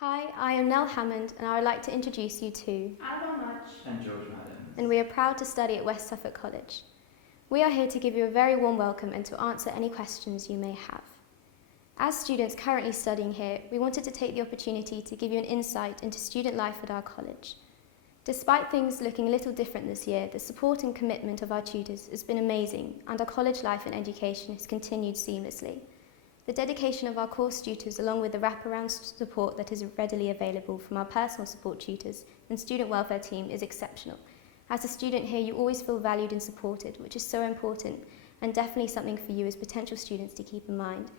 Hi, I am Nell Hammond and I would like to introduce you to And George Madden. and we are proud to study at West Suffolk College. We are here to give you a very warm welcome and to answer any questions you may have. As students currently studying here, we wanted to take the opportunity to give you an insight into student life at our college. Despite things looking a little different this year, the support and commitment of our tutors has been amazing and our college life and education has continued seamlessly. The dedication of our course tutors, along with the wraparound support that is readily available from our personal support tutors and student welfare team, is exceptional. As a student here, you always feel valued and supported, which is so important and definitely something for you as potential students to keep in mind.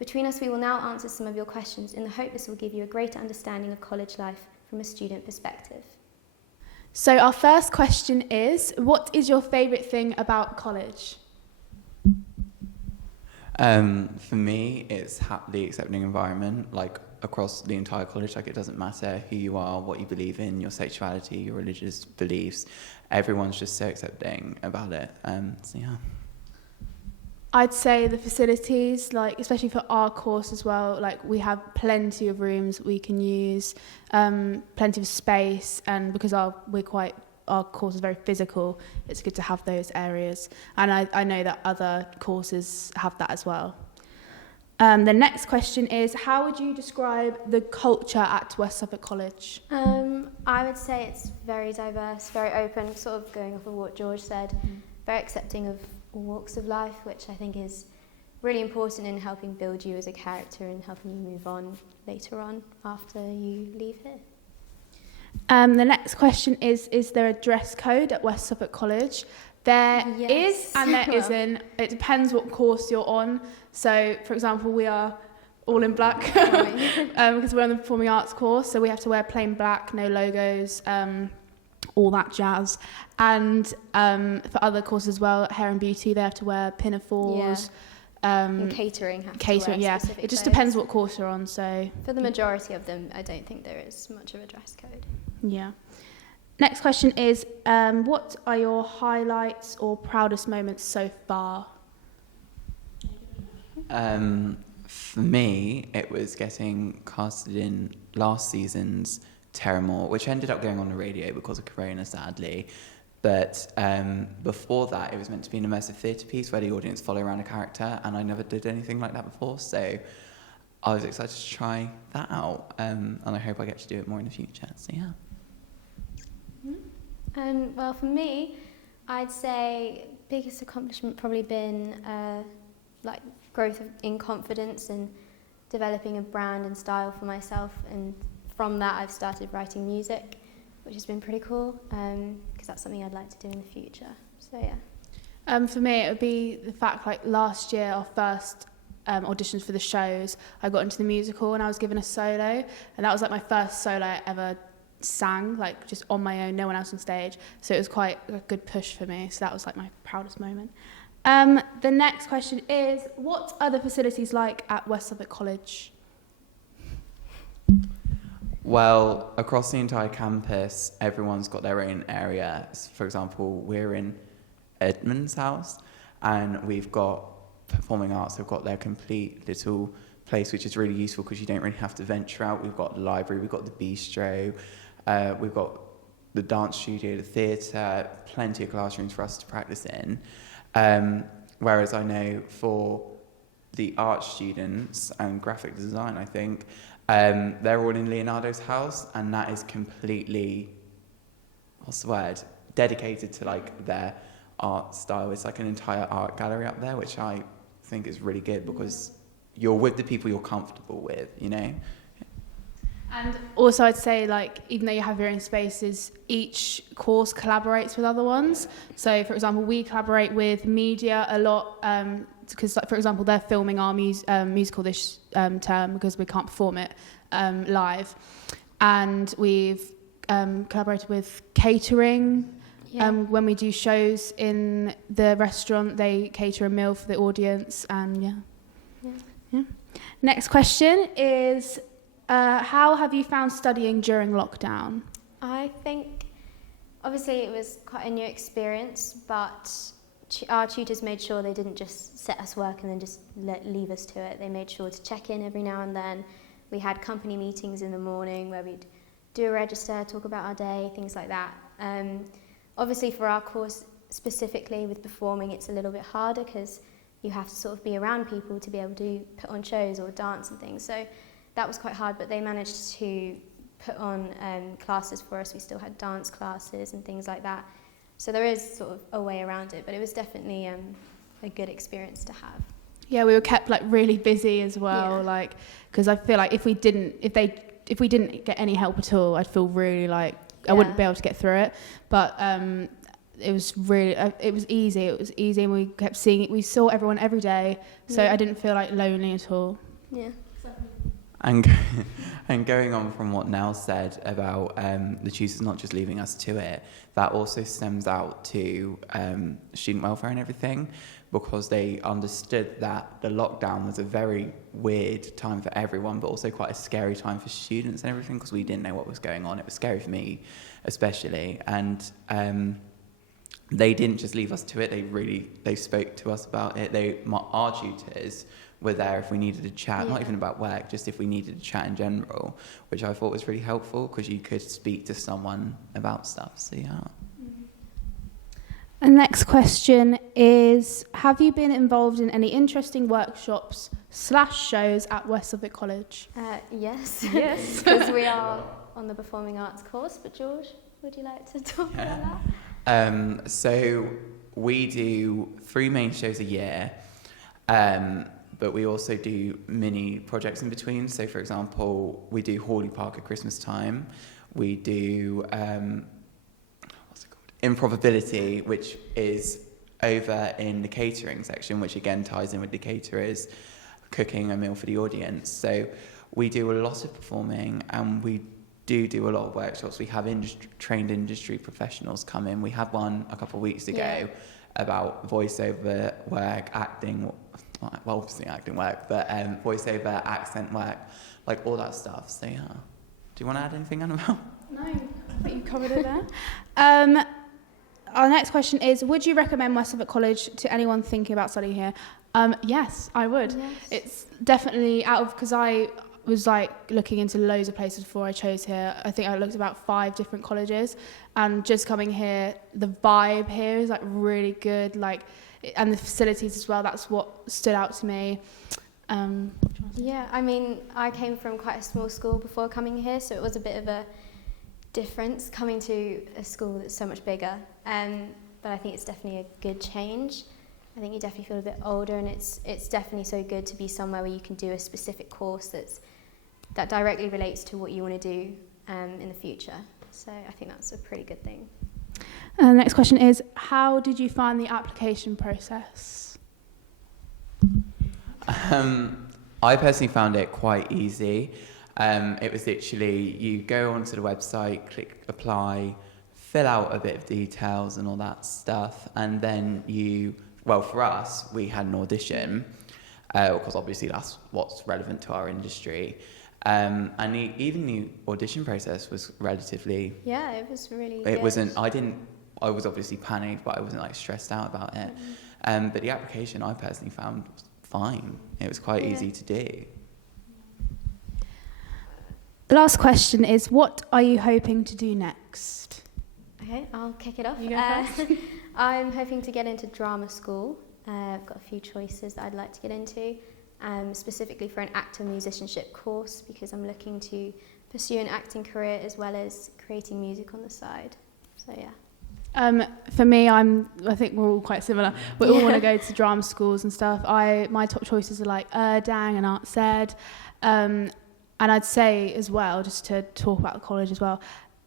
Between us, we will now answer some of your questions in the hope this will give you a greater understanding of college life from a student perspective. So our first question is, what is your favourite thing about college? For me, it's the accepting environment, like across the entire college. Like, it doesn't matter who you are, what you believe in, your sexuality, your religious beliefs. Everyone's just so accepting about it. So yeah. I'd say the facilities, like especially for our course as well, like we have plenty of rooms we can use, plenty of space, and because our course is very physical, it's good to have those areas. And I know that other courses have that as well. The next question is, how would you describe the culture at West Suffolk College? I would say it's very diverse, very open, sort of going off of what George said, very accepting of all walks of life, which I think is really important in helping build you as a character and helping you move on later on after you leave here. The next question is there a dress code at West Suffolk College? There is and there isn't. It depends what course you're on. So, for example, we are all in black because we're on the Performing Arts course, so we have to wear plain black, no logos, all that jazz. And for other courses as well, hair and beauty, they have to wear pinafores. And catering have to wear yeah. specific It just clothes. depends what course you're on. So For the majority of them, I don't think there is much of a dress code. yeah. Next question is, what are your highlights or proudest moments so far? For me, it was getting casted in last season's Terramore, which ended up going on the radio because of Corona, sadly. But before that, it was meant to be an immersive theatre piece where the audience follow around a character, and I never did anything like that before, so I was excited to try that out, and I hope I get to do it more in the future, so yeah. Well, for me, I'd say biggest accomplishment probably been growth in confidence and developing a brand and style for myself, and from that I've started writing music, which has been pretty cool, because that's something I'd like to do in the future. So yeah. For me, it would be the fact, like last year, our first auditions for the shows, I got into the musical and I was given a solo, and that was like my first solo I ever sang, like just on my own, no one else on stage. So it was quite a good push for me. So that was like my proudest moment. The next question is, what are the facilities like at West Suffolk College? Well, across the entire campus, everyone's got their own area. For example, we're in Edmund's house, and we've got Performing Arts. They've got their complete little place, which is really useful because you don't really have to venture out. We've got the library, we've got the bistro, we've got the dance studio, the theatre, plenty of classrooms for us to practice in. Whereas I know for the art students and graphic design, I think, they're all in Leonardo's house, and that is completely, dedicated to like their art style. It's like an entire art gallery up there, which I think is really good because you're with the people you're comfortable with, you know? And also I'd say, like, even though you have your own spaces, each course collaborates with other ones. So, for example, we collaborate with media a lot because, like, for example, they're filming our musical this term because we can't perform it live. And we've collaborated with catering. When we do shows in the restaurant, they cater a meal for the audience. And yeah. Next question is, how have you found studying during lockdown? I think, obviously, it was quite a new experience, but our tutors made sure they didn't just set us work and then just leave us to it. They made sure to check in every now and then, We had company meetings in the morning where we'd do a register, talk about our day, things like that. Obviously for our course specifically with performing, it's a little bit harder because you have to sort of be around people to be able to put on shows or dance and things. So that was quite hard, but they managed to put on classes for us. We still had dance classes and things like that. So there is sort of a way around it, but it was definitely a good experience to have. Yeah, we were kept like really busy as well, Yeah. like because I feel like if we didn't get any help at all, I'd feel really like I wouldn't be able to get through it. But it was really it was easy. It was easy, and we kept seeing it. We saw everyone every day, so I didn't feel like lonely at all. Yeah. And going on from what Nell said about the tutors not just leaving us to it, that also stems out to student welfare and everything, because they understood that the lockdown was a very weird time for everyone, but also quite a scary time for students and everything, because we didn't know what was going on. It was scary for me especially, and they didn't just leave us to it. They spoke to us about it. Our tutors were there if we needed a chat, not even about work, just if we needed a chat in general, which I thought was really helpful because you could speak to someone about stuff. So yeah. And next question is, have you been involved in any interesting workshops / shows at West Suffolk College? Yes. Yes. Because we are on the Performing Arts course. But George, would you like to talk about that? So we do 3 main shows a year, but we also do mini projects in between. So for example, we do Hawley Park at Christmas time. We do Improbability, which is over in the catering section, which again ties in with the caterers cooking a meal for the audience. So we do a lot of performing, and we do a lot of workshops. We have trained industry professionals come in. We had one a couple of weeks ago about voiceover work, acting, well, obviously acting work, but voiceover, accent work, like all that stuff. So yeah. Do you want to add anything, Annabelle? No, I think you covered it there. Our next question is, would you recommend West Suffolk College to anyone thinking about studying here? Yes, I would. Yes. It's definitely because I was like looking into loads of places before I chose here. I think I looked at about 5 different colleges, and just coming here, the vibe here is like really good, like, and the facilities as well. That's what stood out to me. Yeah, I mean, I came from quite a small school before coming here, so it was a bit of a difference coming to a school that's so much bigger. But I think it's definitely a good change. I think you definitely feel a bit older, and it's definitely so good to be somewhere where you can do a specific course that directly relates to what you want to do in the future. So I think that's a pretty good thing. Next question is, how did you find the application process? I personally found it quite easy. It was literally, you go onto the website, click apply, fill out a bit of details and all that stuff, and then for us, we had an audition, because obviously that's what's relevant to our industry. And even the audition process was relatively... Yeah, it was really It good. wasn't, I was obviously panicked, but I wasn't like stressed out about it. But the application I personally found was fine. It was quite easy to do. Last question is, what are you hoping to do next? Okay, I'll kick it off. You go first. I'm hoping to get into drama school. I've got a few choices that I'd like to get into, specifically for an actor-musicianship course, because I'm looking to pursue an acting career as well as creating music on the side. So yeah. For me, I think we're all quite similar. We all want to go to drama schools and stuff. My top choices are like Dang and Arts Ed. And I'd say as well, just to talk about the college as well,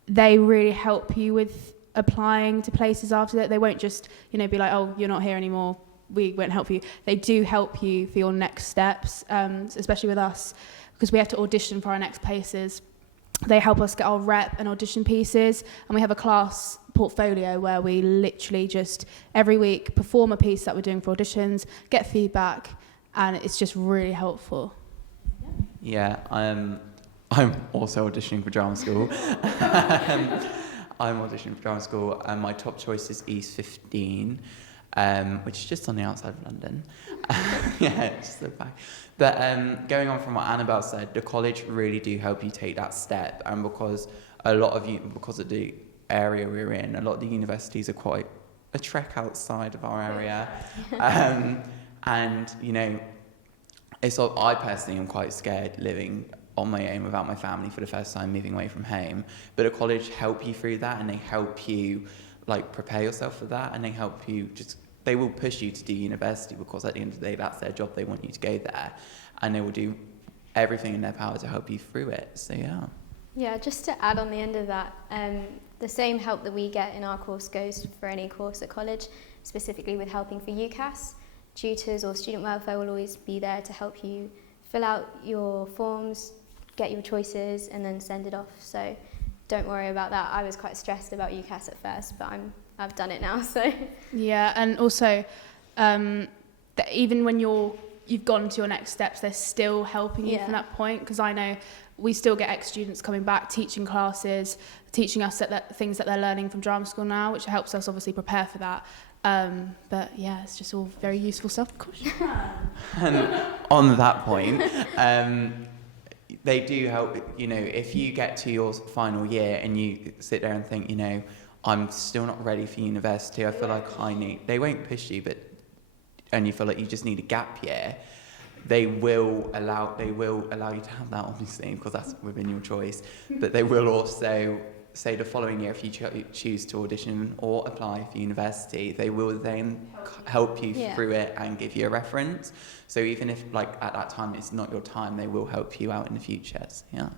they really help you with applying to places after that. They won't just, be like, oh, you're not here anymore, we won't help you. They do help you for your next steps, especially with us, because we have to audition for our next places. They help us get our rep and audition pieces, and we have a class portfolio where we literally just every week perform a piece that we're doing for auditions, get feedback, and it's just really helpful. Yeah, I'm also auditioning for drama school. I'm auditioning for drama school, and my top choice is East 15. which is just on the outside of London. Yeah, just the back. But going on from what Annabelle said, the college really do help you take that step, and because of the area we're in, a lot of the universities are quite a trek outside of our area. And, you know, I personally am quite scared living on my own without my family for the first time, moving away from home. But a college help you through that, and they help you like prepare yourself for that, and they will push you to do university, because at the end of the day, that's their job. They want you to go there, and they will do everything in their power to help you through it. So yeah. Yeah, just to add on the end of that, the same help that we get in our course goes for any course at college, specifically with helping for UCAS. Tutors or student welfare will always be there to help you fill out your forms, get your choices, and then send it off. So don't worry about that. I was quite stressed about UCAS at first, but I've done it now. So yeah, and also even when you've gone to your next steps, they're still helping you from that point, because I know we still get ex-students coming back, teaching classes, teaching us things that they're learning from drama school now, which helps us obviously prepare for that. But yeah, it's just all very useful stuff, of course. And on that point, they do help, you know, if you get to your final year and you sit there and think, you know, I'm still not ready for university, I feel like they won't push you, and you feel like you just need a gap year, they will allow you to have that, obviously, because that's within your choice, but they will also say the following year, if you choose to audition or apply for university, they will then help you through it and give you a reference. So even if, like, at that time it's not your time, they will help you out in the future. So, yeah.